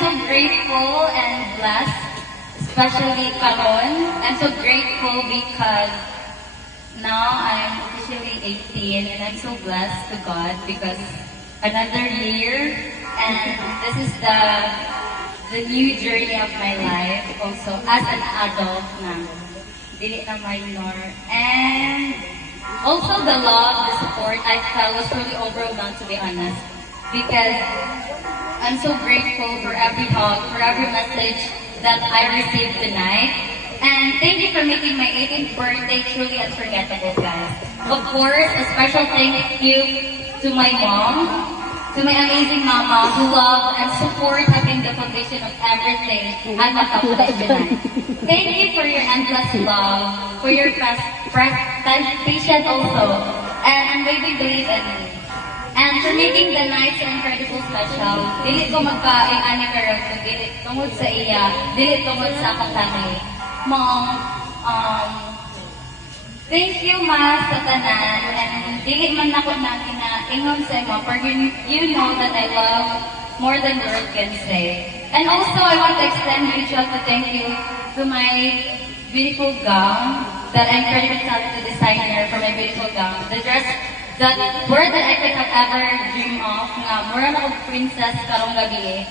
so grateful and blessed, especially karon. I'm so grateful because now I'm officially 18 and I'm so blessed to God because another year and this is the new journey of my life also as an adult na dili na minor. And also the love, the support I felt was really overwhelmed to be honest because I'm so grateful for every hug, for every message that I received tonight. And thank you for making my 18th birthday truly unforgettable, guys. Of course, a special thank you to my mom, to my amazing mama who love and support have been the foundation of everything I'm accomplished tonight. Thank you for your endless love, for your patience also, and unwavering belief in me. And for making the night so incredible special, dili ko magkaing ani karon kung dili tungod sa iya, dili tungod sa akong family. Mom, thank you ma sa tanan, and dili man ako na kinaingon sa imo, for you know that I love more than words can say. And also, I want to extend huge love to thank you to my beautiful gown that I'm credited to the designer for my beautiful gown. The dress, the word that I could have ever dreamed of, nga mura na og princess karong gabi